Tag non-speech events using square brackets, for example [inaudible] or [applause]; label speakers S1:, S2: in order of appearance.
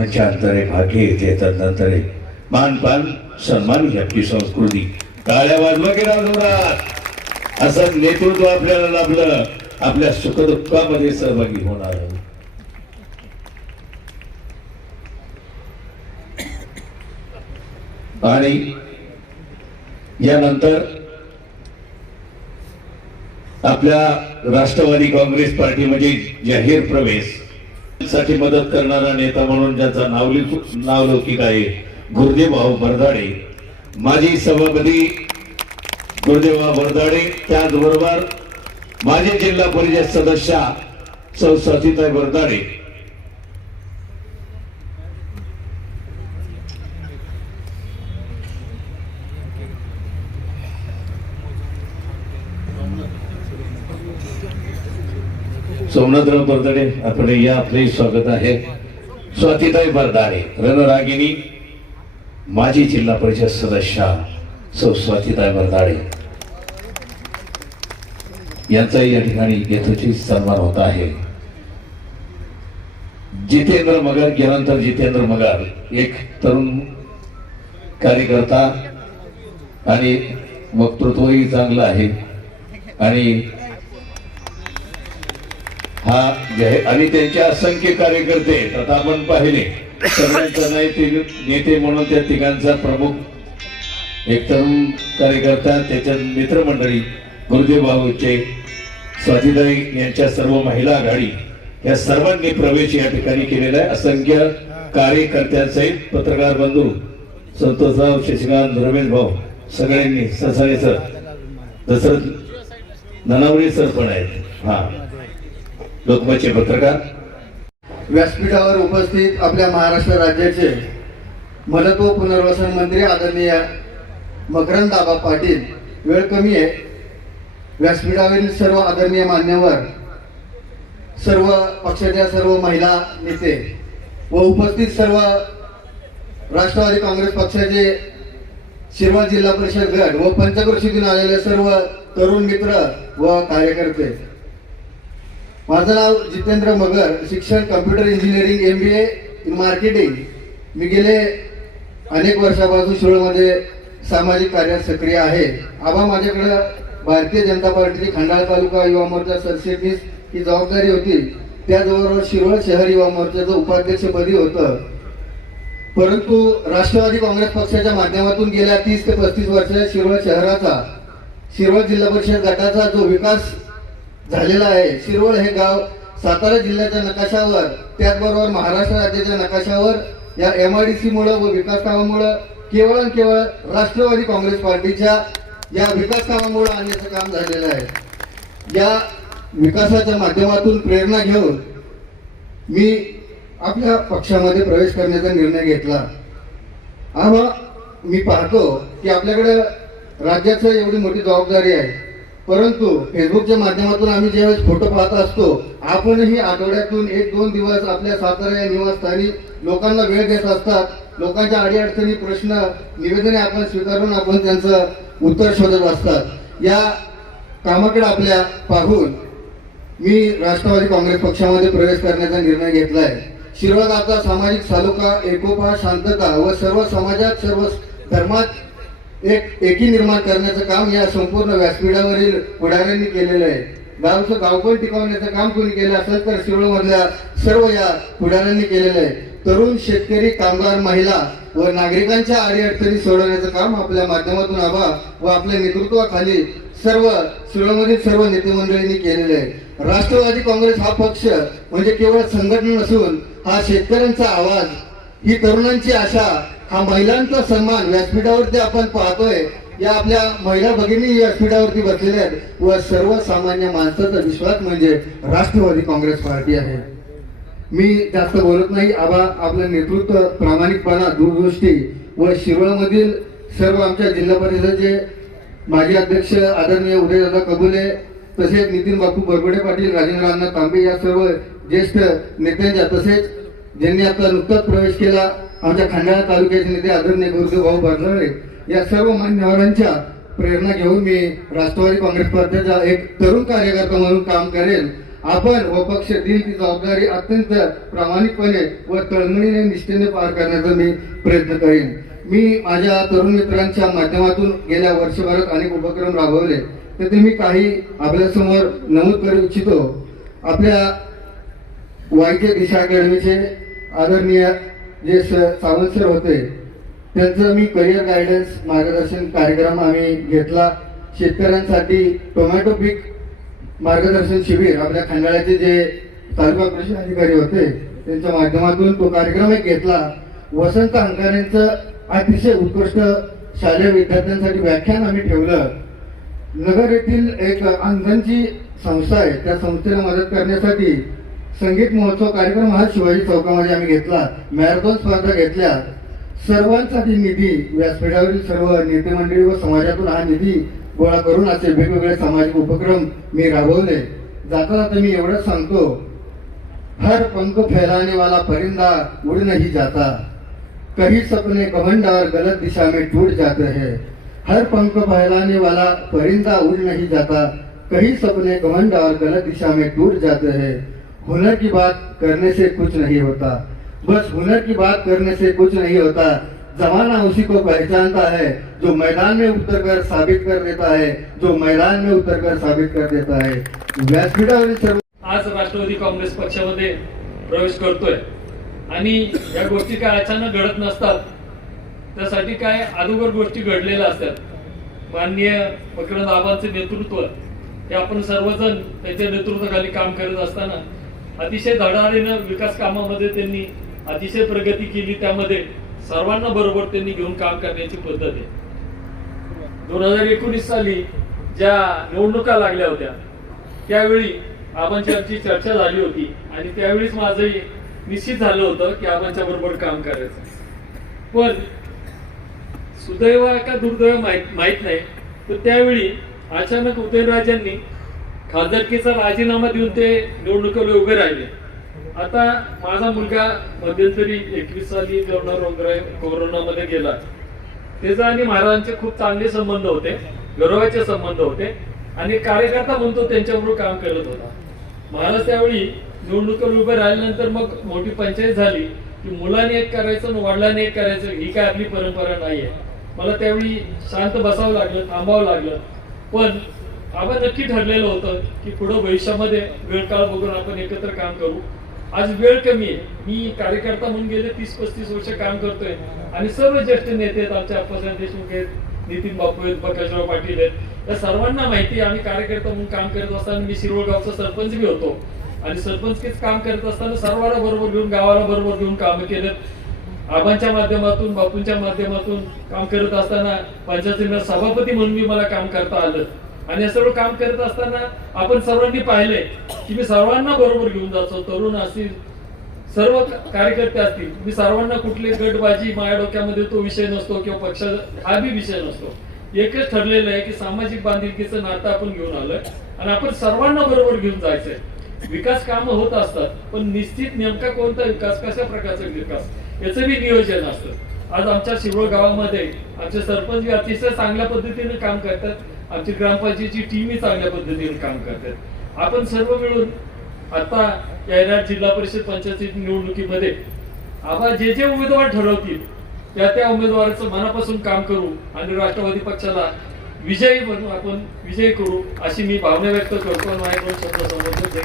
S1: त्यांच्या अंतरे भाग्य येते तदनंतरे मानपान सन्मान ही आपली संस्कृती. टाळ्या वाजवा की राव असं नेतृत्व आपल्याला लाभलं. आपल्या सुखदुःखामध्ये सहभागी होणार आणि यानंतर आपल्या राष्ट्रवादी काँग्रेस पार्टीमध्ये जाहीर प्रवेश. साठी मदत करणारा नेता म्हणून ज्यांचा नावली- नावलौकिक आहे गुरुदेवभाऊ बरदाडे. माजी सभापती गुरुदेवभाऊ बरदाडे त्याचबरोबर माजी जिल्हा परिषद सदस्या सौ सचिताई बरदाडे. सोमनाथराव बर्दडे आपले या आपले स्वागत आहे. स्वातीताई बरदाडे रणरागिनी माजी जिल्हा परिषद सदस्या सौ स्वातीताई बरदाडे यांचाही या ठिकाणी यथोचित सन्मान होत आहे. जितेंद्र मगर गेल्यानंतर जितेंद्र मगर एक तरुण कार्यकर्ता आणि वक्तृत्वही चांगलं आहे. आणि हा जे- आणि त्यांचे असंख्य कार्यकर्ते आता आपण पाहिले. [laughs] नेते म्हणून त्या तिघांचा प्रमुख एक तरुण कार्यकर्ता त्याच्या मित्रमंडळी गुरुदेव भाऊचे स्वातीताई यांच्या सर्व महिला आघाडी या सर्वांनी प्रवेश या ठिकाणी केलेला आहे. असंख्य कार्यकर्त्यांसहित पत्रकार बंधू संतोषराव शशिकांत रमेश भाऊ सगळ्यांनी ससाणे सर दशरथ ननावणे सर पण आहेत. हा. लोकमतचे पत्रकार.
S2: व्यासपीठावर उपस्थित आपल्या महाराष्ट्र राज्याचे मदत व पुनर्वसन मंत्री आदरणीय मकरंद दाबा पाटील वेळ कमी आहे. व्यासपीठावरील सर्व आदरणीय मान्यवर सर्व पक्षाच्या सर्व महिला नेते व उपस्थित सर्व राष्ट्रवादी काँग्रेस पक्षाचे शिरवळ जिल्हा परिषद गट व पंचक्रोशीतून आलेले सर्व तरुण मित्र व कार्यकर्ते माझं नाव जितेंद्र मगर शिक्षण computer engineering M B A in marketing मी गेले अनेक वर्षापासून शिरोळमध्ये सामाजिक कार्यात सक्रिय आहे. आबा माझ्याकडं भारतीय जनता पार्टीची खंडाळा तालुका युवा मोर्चा सरचिटणीस ही जबाबदारी होती. त्याचबरोबर शिरोळ शहर युवा मोर्चाचं उपाध्यक्षपदी होतं. परंतु राष्ट्रवादी काँग्रेस पक्षाच्या माध्यमातून गेल्या तीस ते पस्तीस वर्षात शिरोळ शहराचा शिरोळ जिल्हा परिषद गटाचा जो विकास झालेला आहे. शिरवळ हे गाव सातारा जिल्ह्याच्या नकाशावर त्याचबरोबर महाराष्ट्र राज्याच्या नकाशावर या एम आय डी सीमुळं व विकास कामामुळं केवळ आणि केवळ राष्ट्रवादी काँग्रेस पार्टीच्या या विकास कामामुळं आणण्याचं काम झालेलं आहे. या विकासाच्या माध्यमातून प्रेरणा घेऊन मी आपल्या पक्षामध्ये प्रवेश करण्याचा निर्णय घेतला. आम्हा मी पाहतो की आपल्याकडं राज्याचं एवढी मोठी जबाबदारी आहे. परंतु फेसबुकच्या माध्यमातून आम्ही ज्यावेळेस फोटो पाहत असतो आपणही आठवड्यातून एक दोन दिवस आपल्या सातारा या निवासस्थानी लोकांना वेळ देत असतात. लोकांच्या अडीअडचणी प्रश्न निवेदने आपण स्वीकारून आपण त्यांचं उत्तर शोधत असतात. या कामाकडे आपल्या पाहून मी राष्ट्रवादी काँग्रेस पक्षामध्ये प्रवेश करण्याचा निर्णय घेतला आहे गावचा सामाजिक सालोखा एकोपा शांतता व सर्व समाजात सर्व धर्मात एक एकी निर्माण करण्याचं काम या संपूर्ण व्यासपीठावरील पुढाऱ्यांनी केलेलं आहे. गावचं गावपण टिकवण्याचं काम कोणी केलं असेल तर शिरोळमधल्या सर्व या पुढाऱ्यांनी केलेलं आहे. तरुण शेतकरी कामगार महिला व नागरिकांच्या अडीअडचणी सोडवण्याचं काम आपल्या माध्यमातून आबा व आपल्या नेतृत्वाखाली सर्व शिरोळमधील सर्व नेते मंडळींनी केलेले आहे. राष्ट्रवादी काँग्रेस हा पक्ष म्हणजे केवळ संघटना नसून हा शेतकऱ्यांचा आवाज ही तरुणांची आशा हा महिलांचा सन्मान व्यासपीठावरती आपण पाहतोय या आपल्या महिला भगिनी व्यासपीठावरती बसलेल्या आहेत व सर्वसामान्य माणसाचा विश्वास म्हणजे राष्ट्रवादी काँग्रेस पार्टी आहे. मी जास्त बोलत नाही आबा आपलं नेतृत्व प्रामाणिकपणा दूरदृष्टी व शिरोळमधील सर्व आमच्या जिल्हा परिषदेचे माजी अध्यक्ष आदरणीय उदयदादा कबुले तसेच नितीन बापू बरबडे पाटील राजेंद्र अण्णा तांबे या सर्व ज्येष्ठ नेत्यांच्या तसेच ज्यांनी आता नुकताच प्रवेश केला आमच्या खंडाळा तालुक्याचे नेते आदरणीय गुरुदेव भाऊ बर्लवरे या सर्व मान्यवरांच्या प्रेरणा घेऊन मी राष्ट्रवादी काँग्रेस पक्षाचा एक तरुण कार्यकर्ता म्हणून काम करेल. आपण व पक्ष देईल ती जबाबदारी अत्यंत प्रामाणिकपणे व तळमळीने निष्ठेने पार करण्याचा मी प्रयत्न करेन. मी माझ्या तरुण मित्रांच्या माध्यमातून गेल्या वर्षभरात अनेक उपक्रम राबवले त्यातील मी काही आपल्यासमोर नमूद करू इच्छितो. आपल्या वाईचे दिशा अकॅडमीचे आदरणीय जे स सावंत सर होते त्यांचं मी करिअर गायडन्स मार्गदर्शन कार्यक्रम आम्ही घेतला. शेतकऱ्यांसाठी टोमॅटो पीक मार्गदर्शन शिबिर आपल्या खंडाळ्याचे जे तालुका कृषी अधिकारी होते त्यांच्या माध्यमातून तो कार्यक्रम एक घेतला. वसंत अंकारेंचं अतिशय उत्कृष्ट शालेय विद्यार्थ्यांसाठी व्याख्यान आम्ही ठेवलं. नगर येथील एक अंधनची संस्था आहे त्या संस्थेला मदत करण्यासाठी संगीत महोत्सव कार्यक्रम हा शिवाजी चौकामध्ये आम्ही घेतला. मॅरेथॉन स्पर्धा घेतल्या. सर्वांसाठी निधी व्यासपीठावरील सर्व नेते मंडळी व समाजातून हा निधी गोळा करून असे वेगवेगळे सामाजिक उपक्रम मी राबवले. जाता जाता मी एवढंच सांगतो हर पंख फैलाने वाला परिंदा उड़ नहीं जाता. कई सपने घमंड और गलत दिशा में टूट जाते हैं हर पंख फैलाने वाला परिंदा उड़ नहीं जाता. कई सपने घमंड और गलत दिशा में टूट जाते हैं हुनर की बात करने से कुछ नहीं होता। बस हुनर की बात करने से कुछ नहीं होता। जमाना उसी को पहचानता है जो मैदान में उतर कर साबित कर देता है जो मैदान में उतर कर साबित कर देता है। व्यासपीठावरील सर्व
S3: आज राष्ट्रवादी काँग्रेस पक्षामध्ये प्रवेश करतोय. आणि या गोष्टी काय अचानक घडत नसतात त्यासाठी काय अगोदर गोष्टी घडलेल्या असतात. माननीय मकरंद आबांचे नेतृत्व हे आपण सर्वजण त्यांच्या नेतृत्वाखाली काम करत असताना अतिशय धडाडीनं विकास कामामध्ये त्यांनी अतिशय प्रगती केली. त्यामध्ये सर्वांना बरोबर त्यांनी घेऊन काम करण्याची पद्धत आहे. दोन हजार एकोणीस साली ज्या निवडणुका लागल्या होत्या त्यावेळी आबांची आमची चर्चा झाली होती आणि त्यावेळीच माझंही निश्चित झालं होतं की आबांच्या बरोबर काम करायचं. पण सुदैव का दुर्दैव माहीत माहीत नाही. तर त्यावेळी अचानक उदयनराजांनी खासदारकीचा राजीनामा देऊन ते निवडणुकीला उभे राहिले. आता माझा मुलगा मध्यंतरी एकवीस साली कोरोना रोगराई कोरोनामध्ये गेला. त्याचा आणि महाराजांचे खूप चांगले संबंध होते गौरवाचे संबंध होते आणि कार्यकर्ता म्हणतो त्यांच्याबरोबर काम करत होता. महाराज त्यावेळी निवडणुकीवर उभे राहिल्यानंतर मग मोठी पंचायत झाली की मुलाने एक करायचं आणि वडिलांनी एक करायचं ही काय आपली परंपरा नाही आहे मला त्यावेळी शांत बसावं लागलं थांबावं लागलं. पण आपण नक्की ठरलेलं होतं की पुढं भविष्यामध्ये वेळ काळ बघून आपण एकत्र काम करू. आज वेळ कमी आहे. मी कार्यकर्ता म्हणून गेले तीस पस्तीस वर्ष काम करतोय. आणि सर्व ज्येष्ठ नेते आहेत आमचे अप्पासाहेब देशमुख आहेत नितीन बापू आहेत प्रकाशराव पाटील आहेत. या सर्वांना माहिती आम्ही कार्यकर्ता म्हणून काम करत असताना मी शिरोळगावचा सरपंच बी होतो. आणि सरपंचकीच काम करत असताना सर्वांना बरोबर घेऊन गावाला बरोबर घेऊन कामं केलेत. आबांच्या माध्यमातून बापूंच्या माध्यमातून काम करत असताना पंचायतीला सभापती म्हणून मी मला काम करता आलं. आणि हे सर्व काम करत असताना आपण सर्वांनी पाहिलंय की मी सर्वांना बरोबर घेऊन जातो. तरुण असतील सर्व कार्यकर्ते असतील मी सर्वांना कुठली गटबाजी माया डोक्यामध्ये तो विषय नसतो किंवा पक्ष हा बी विषय नसतो. एकच ठरलेलं आहे की सामाजिक बांधिलकीचं नातं आपण घेऊन आलोय आणि आपण सर्वांना बरोबर घेऊन जायचंय. विकास कामं होत असतात पण निश्चित नेमका कोणता विकास कशा प्रकारचा विकास? याचं बी नियोजन असतं. आज आमच्या शिरोळ गावामध्ये आमचे सरपंच अतिशय चांगल्या पद्धतीने काम करतात. आमची ग्रामपंचायतीची टीमही चांगल्या पद्धतीने काम करतात आपण सर्व मिळून आता येणार जिल्हा परिषद पंचायत निवडणुकीमध्ये आपण जे जे उमेदवार ठरवतील त्या त्या उमेदवाराचं मनापासून काम करू आणि राष्ट्रवादी पक्षाला विजयी बनू आपण विजयी करू अशी मी भावना व्यक्त करतो आणि माझ्या शब्द संबोधन